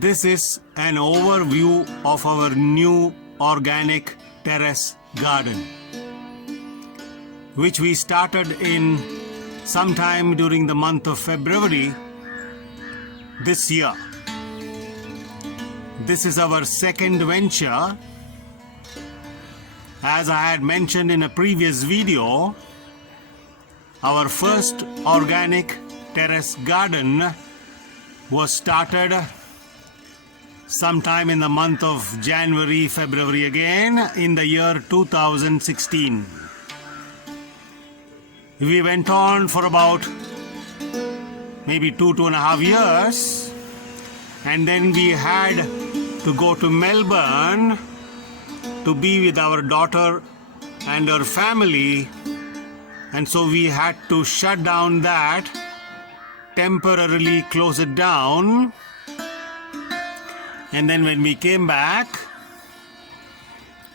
This is an overview of our new organic terrace garden, which we started in sometime during the month of February this year. This is our second venture. As I had mentioned in a previous video, our first organic terrace garden was started sometime in the month of January, February again, in the year 2016. We went on for about maybe 2.5 years, and then we had to go to Melbourne to be with our daughter and her family, and so we had to shut down that, temporarily close it down. And then when we came back,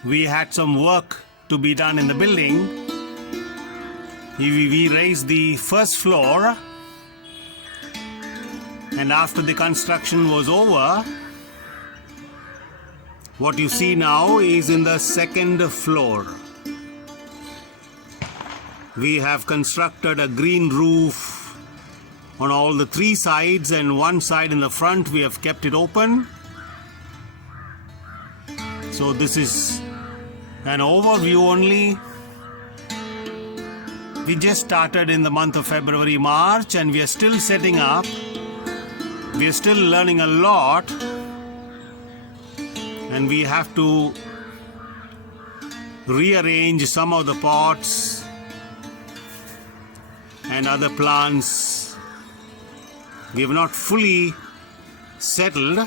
we had some work to be done in the building. We raised the first floor, and after the construction was over, what you see now is in the second floor. We have constructed a green roof on all the three sides, and one side in the front we have kept it open. So this is an overview only. We just started in the month of February, March, and we are still setting up. We are still learning a lot, and we have to rearrange some of the pots and other plants. We have not fully settled.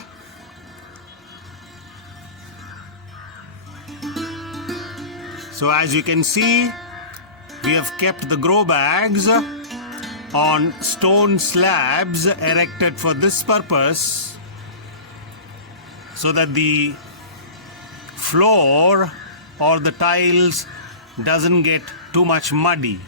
So as you can see, we have kept the grow bags on stone slabs erected for this purpose, so that the floor or the tiles doesn't get too much muddy.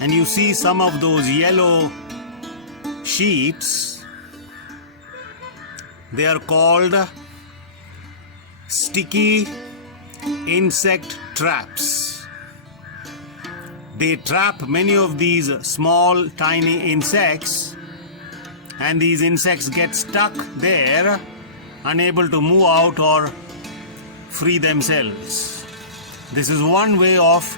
And you see some of those yellow sheets. They are called sticky insect traps. They trap many of these small tiny insects, and these insects get stuck there, unable to move out or free themselves. This is one way of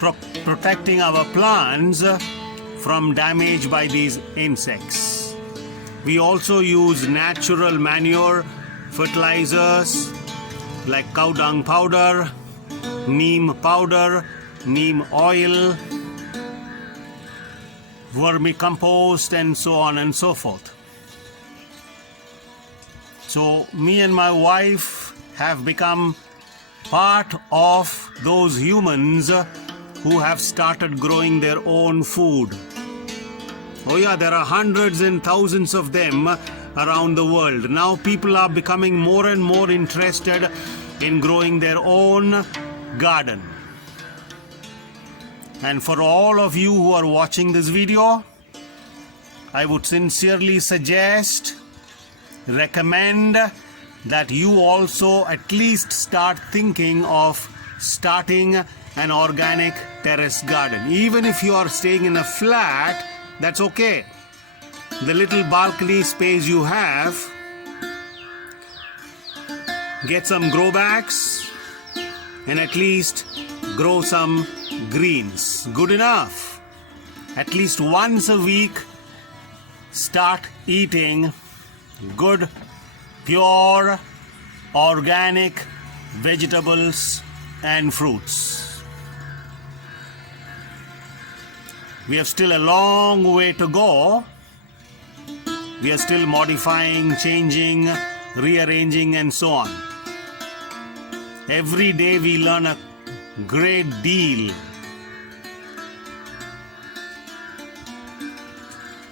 protecting our plants from damage by these insects. We also use natural manure fertilizers like cow dung powder, neem powder, neem oil, vermicompost, and so on and so forth. So me and my wife have become part of those humans who have started growing their own food. Oh yeah, there are hundreds and thousands of them around the world. Now people are becoming more and more interested in growing their own garden. And for all of you who are watching this video, I would sincerely suggest, recommend that you also at least start thinking of starting an organic terrace garden. Even if you are staying in a flat, that's okay. The little balcony space you have, get some grow bags and at least grow some greens. Good enough. At least once a week, start eating good, pure, organic vegetables and fruits. We have still a long way to go. We are still modifying, changing, rearranging, and so on. Every day we learn a great deal.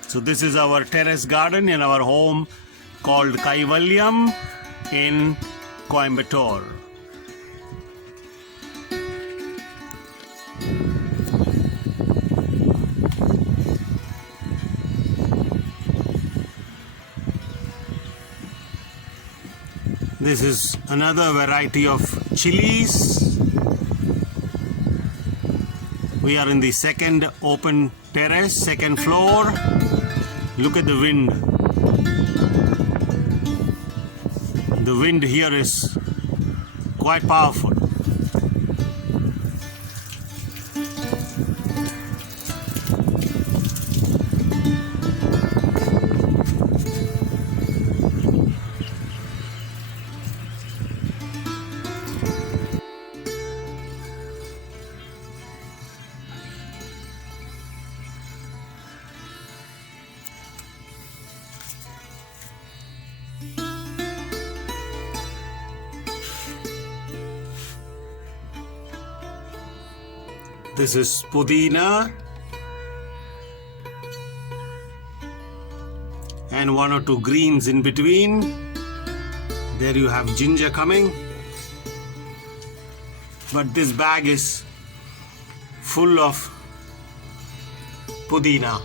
So this is our terrace garden in our home called Kaivalyam in Coimbatore. This is another variety of chilies. We are in the second open terrace, second floor. Look at the wind. The wind here is quite powerful. This is pudina and one or two greens in between. There you have ginger coming. But this bag is full of pudina.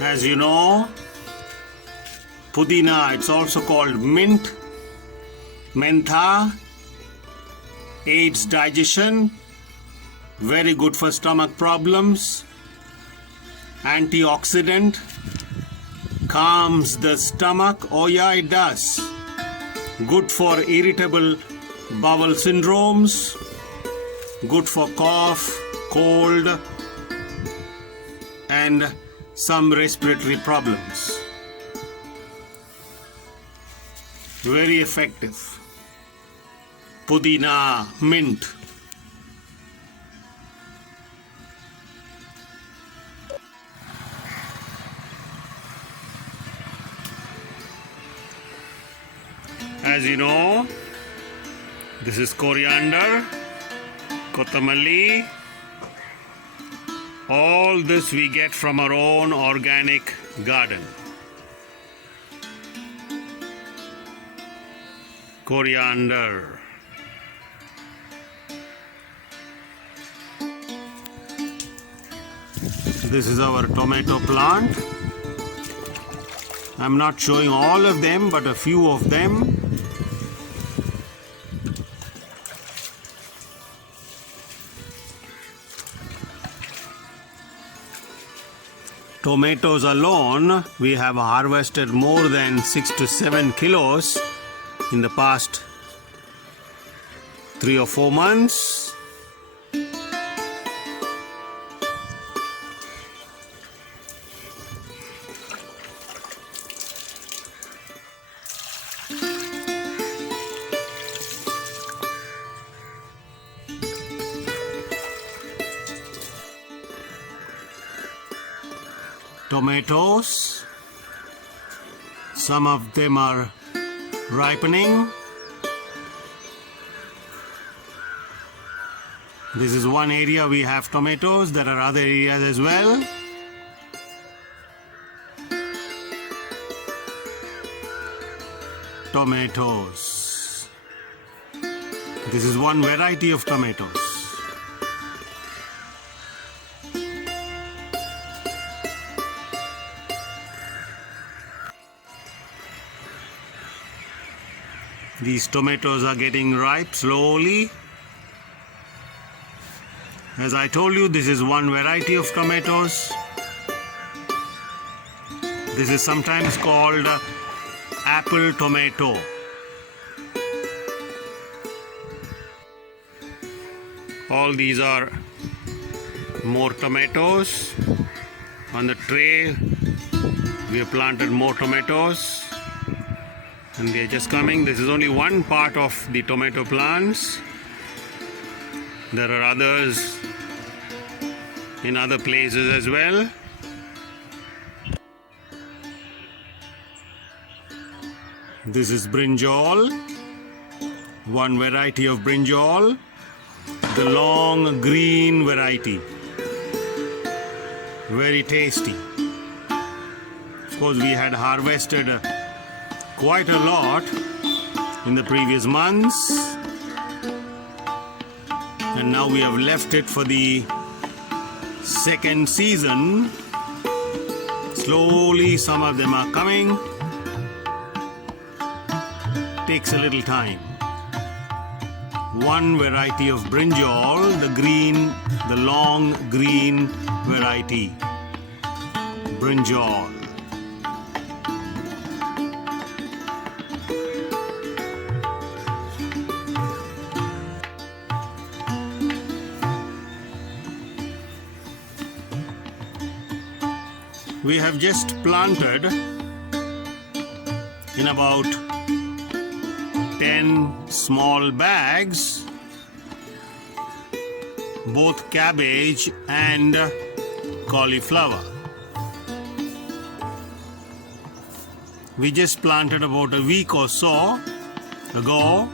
As you know, pudina, it's also called mint, mentha, aids digestion, very good for stomach problems, antioxidant, calms the stomach. Oh yeah, it does. Good for irritable bowel syndromes, good for cough, cold, and some respiratory problems. Very effective. Pudina, mint. As you know, this is coriander, kotamali. All this we get from our own organic garden. Coriander. This is our tomato plant. I'm not showing all of them, but a few of them. Tomatoes alone, we have harvested more than 6 to 7 kilos in the past 3 or 4 months. Tomatoes, some of them are ripening. This is one area we have tomatoes. There are other areas as well. Tomatoes. This is one variety of tomatoes. These tomatoes are getting ripe slowly. As I told you, this is one variety of tomatoes. This is sometimes called apple tomato. All these are more tomatoes. On the tray, we have planted more tomatoes. And they are just coming. This is only one part of the tomato plants. There are others in other places as well. This is brinjal, one variety of brinjal, the long green variety. Very tasty. Of course, we had harvested quite a lot in the previous months. And now we have left it for the second season. Slowly some of them are coming. Takes a little time. One variety of brinjal, the green, the long green variety. Brinjal. We have just planted in about 10 small bags both cabbage and cauliflower. We just planted about a week or so ago,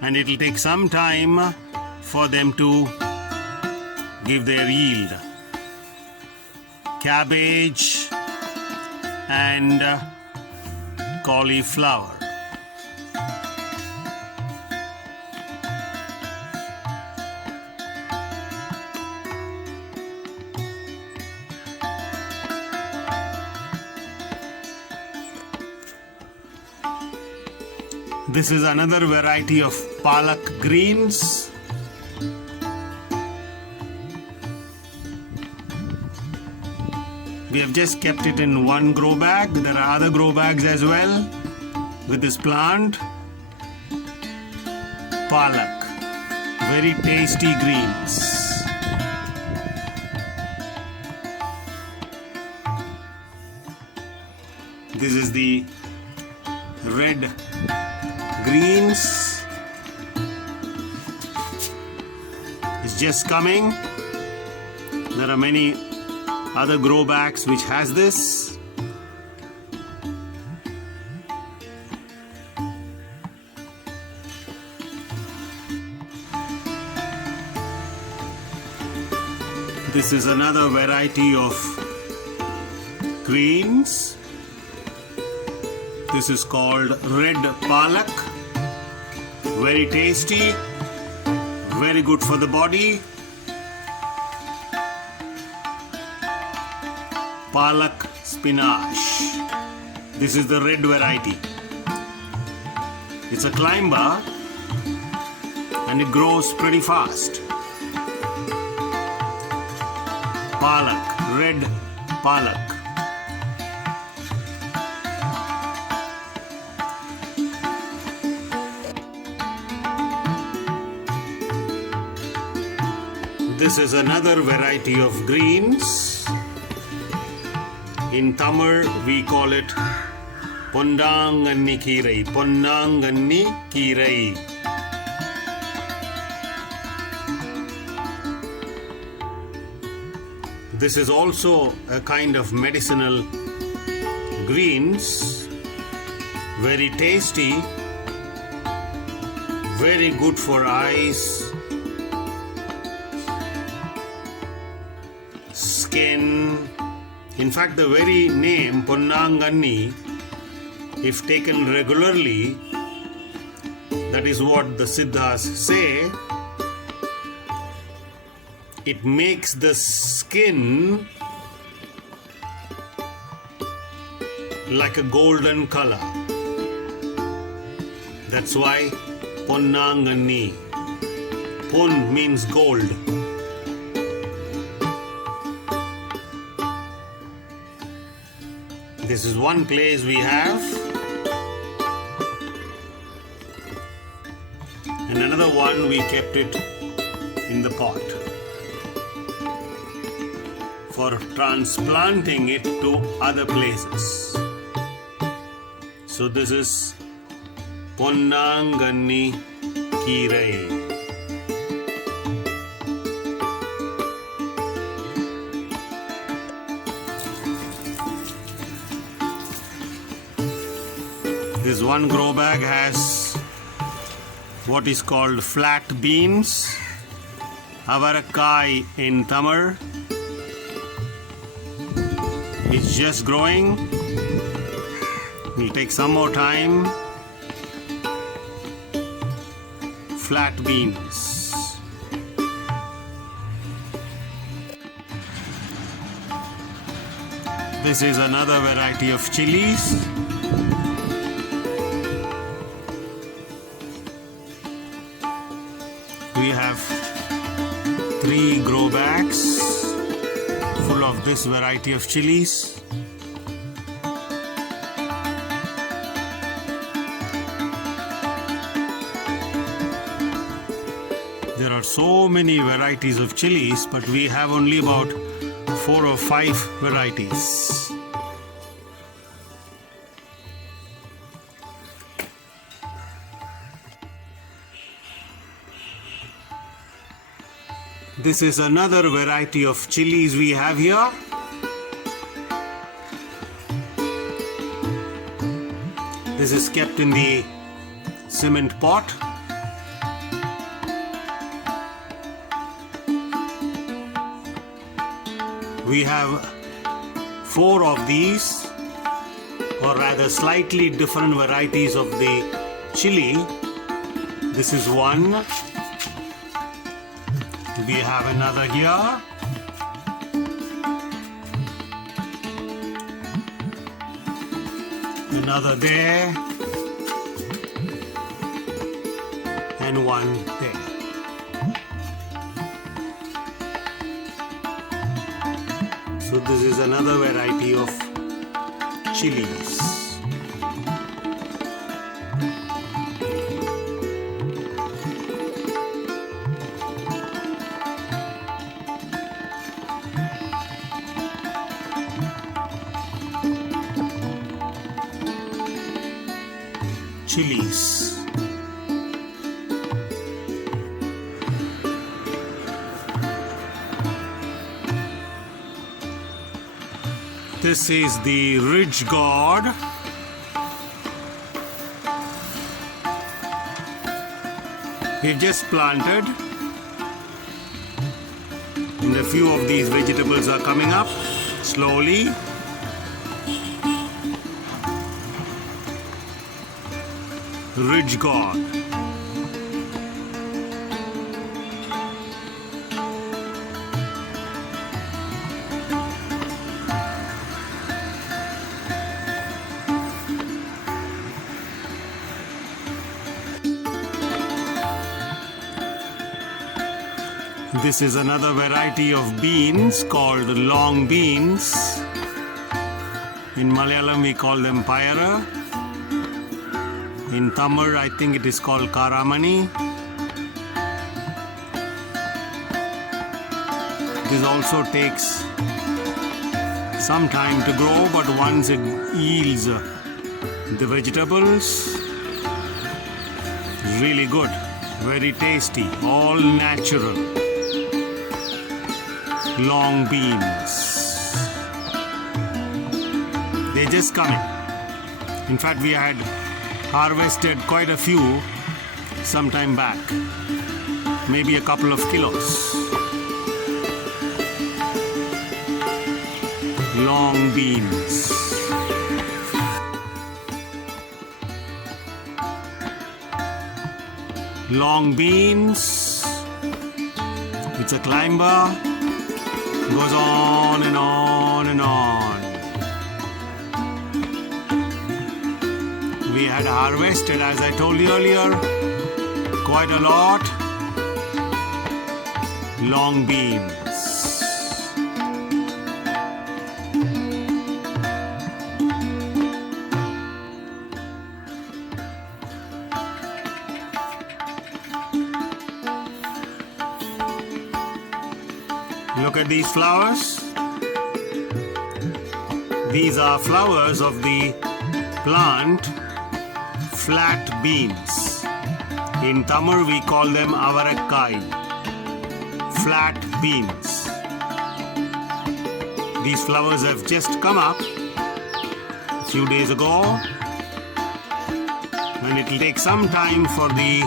and it will take some time for them to give their yield. Cabbage and cauliflower. This is another variety of Palak Greens. We have just kept it in one grow bag. There are other grow bags as well with this plant. Palak, very tasty greens. This is the red greens. It's just coming. There are many other grow bags which has this. This is another variety of greens. This is called red palak. Very tasty, very good for the body. Palak spinach. This is the red variety. It's a climber and it grows pretty fast. Palak, red palak. This is another variety of greens. In Tamil, we call it Pannangani Kirai. Pannangani Kirai. This is also a kind of medicinal greens. Very tasty. Very good for eyes, skin. In fact, the very name Pannangani, if taken regularly, that is what the Siddhas say, it makes the skin like a golden color. That's why Pannangani. Pon means gold. This is one place we have, and another one we kept it in the pot for transplanting it to other places. So this is Pannangani Kirai. This one grow bag has what is called flat beans, avarakai in Tamil. It's just growing. It'll take some more time. Flat beans. This is another variety of chilies. We have 3 grow bags full of this variety of chilies. There are so many varieties of chilies, but we have only about 4 or 5 varieties. This is another variety of chilies we have here. This is kept in the cement pot. We have 4 of these, or rather slightly different varieties of the chili. This is one. We have another here. Another there. And one there. So this is another variety of chilies. Chilies. This is the ridge gourd. We've just planted, and a few of these vegetables are coming up slowly. Ridge gourd. This is another variety of beans called long beans. In Malayalam we call them payara. In Tamil I think it is called karamani. This also takes some time to grow, but once it yields the vegetables, really good, very tasty, all natural. Long beans. They're just coming. In fact, we had harvested quite a few some time back, maybe a couple of kilos. Long beans. Long beans. It's a climber. Goes on and on and on. We had harvested, as I told you earlier, quite a lot. Long beans. Look at these flowers. These are flowers of the plant flat beans. In Tamil we call them avarakkai. Flat beans. These flowers have just come up a few days ago, and it will take some time for the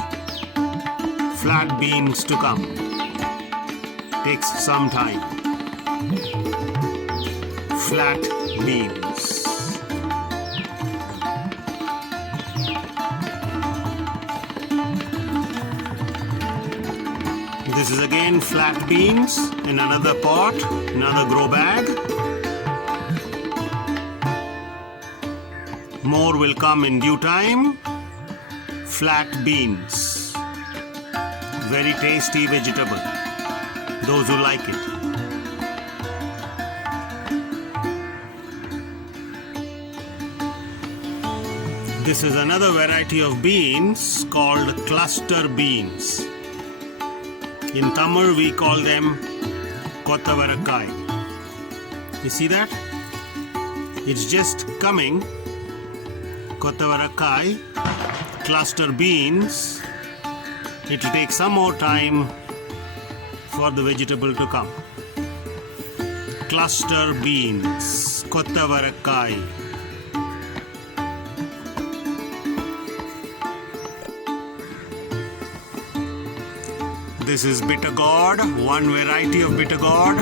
flat beans to come. Takes some time. Flat beans. This is again flat beans in another pot, another grow bag. More will come in due time. Flat beans. Very tasty vegetable. Those who like it. This is another variety of beans called cluster beans. In Tamil we call them kottavarakai. You see that? It's just coming. Kottavarakai, cluster beans. It will take some more time for the vegetable to come. Cluster beans, kottavarakai. This is bitter gourd, one variety of bitter gourd.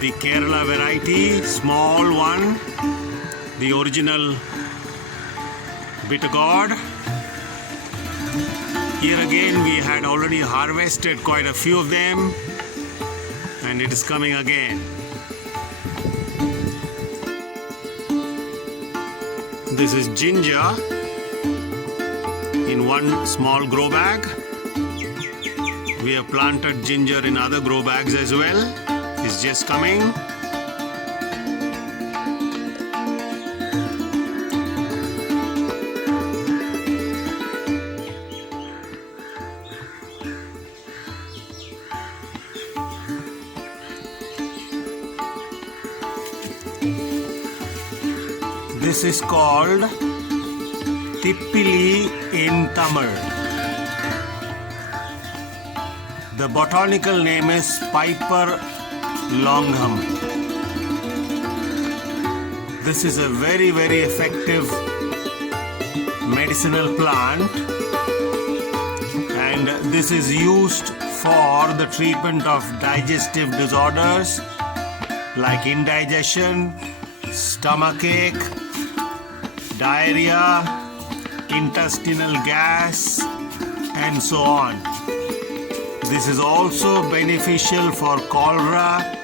The Kerala variety, small one. The original bitter gourd. Here again we had already harvested quite a few of them, and it is coming again. This is ginger in one small grow bag. We have planted ginger in other grow bags as well. It's just coming. This is called Tripoli in Tamil. The botanical name is Piper longham. This is a very, very effective medicinal plant, and this is used for the treatment of digestive disorders like indigestion, stomachache, diarrhea, intestinal gas, and so on. This is also beneficial for cholera,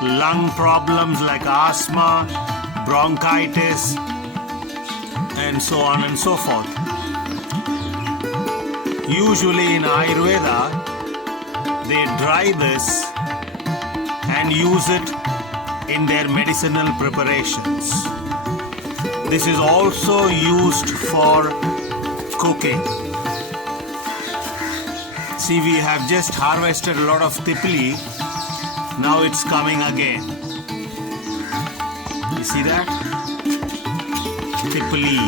lung problems like asthma, bronchitis, and so on and so forth. Usually in Ayurveda, they dry this and use it in their medicinal preparations. This is also used for cooking. See, we have just harvested a lot of Tripoli. Now it's coming again. You see that? Tripoli.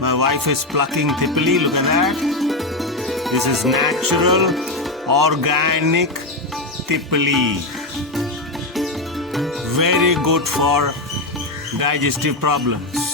My wife is plucking Tripoli. Look at that. This is natural, organic Tripoli. Very good for digestive problems.